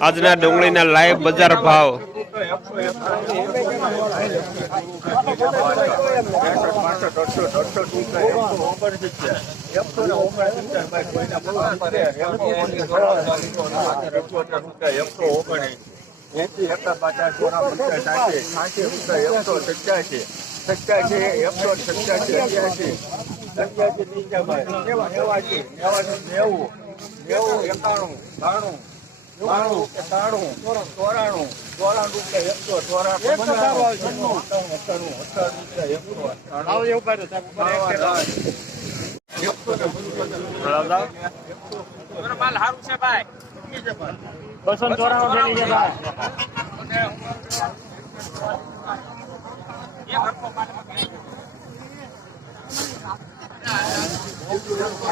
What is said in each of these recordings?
આજના ડુંગળીના લાઈવ બજાર ભાવ. સત્યાસી સત્યાસી એકસો સત્યાસી અઠ્યાસી સત્યાસી નેવું નેવું એકાણું, બાણું બાણું ત્રાણું ચોરાણું ચોરાણું રૂપિયા એકસો ચોરાણું રૂપિયા એકસો ને બસો ચોરાણું થેલી છે ભાઈ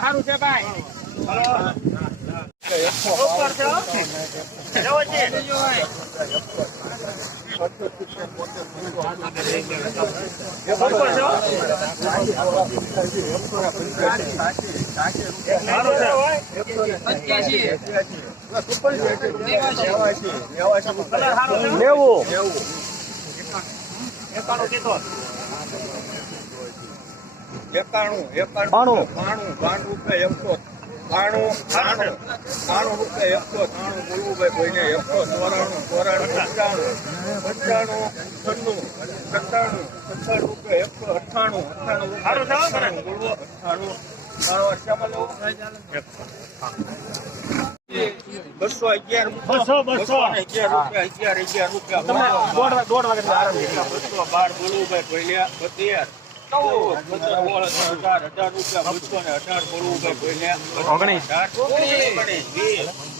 સારું છે ભાઈ નેવું. એકાણું કીધો. એકાણું એકાણું બાણું. બાણું રૂપિયા એકસો બાણું બાણું બાણું રૂપિયા એકસો ત્રાણું બોલવું ભાઈ કોઈને એકસો ચોરાણું ચોરાણું પંચાણું પંચાણું છન્નું સત્તાણું સત્તાણું રૂપિયા એકસો અઠ્ઠાણું અઠ્ઠાણું સારું છે, હો, અઠ્ઠાણું બોલવો અઠ્ઠાણું આ અઠ્યામાં લેવું? બસો અગિયાર બસો, બસો. અગિયાર રૂપિયા અગિયાર અગિયાર રૂપિયા. તમે દોઢ દોઢ વાગે આરામ બસો બાર બોલવું ભાઈ ભોલ્યા બત્યાર અઢાર, અઢાર રૂપિયા બસો ને અઢાર બોલવું ભાઈ ભોલ્યા ઓગણીસ. ઓગણીસ, વીસ,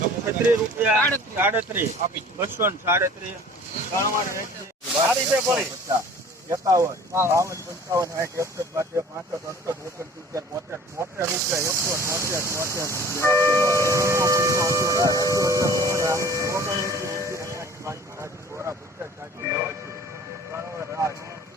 પચીસ, ત્રીસ, છવ્વીસ, બસો અઠ્યાવીસ, ઓગણત્રીસ, બસો ને ઓગણત્રીસ રૂપિયા, ઓગણત્રીસ બોલવું ભાઈ, હે? ત્રીસ. બસો રૂપિયા, બસો ત્રીસ બોલવું ભાઈ કોઈને. એકત્રીસ, એકત્રીસ, એકાવન બાવન પંચાવન સાઠ એકસઠ બાસઠ પાસઠ અડસઠ ઓગણસિત્તેર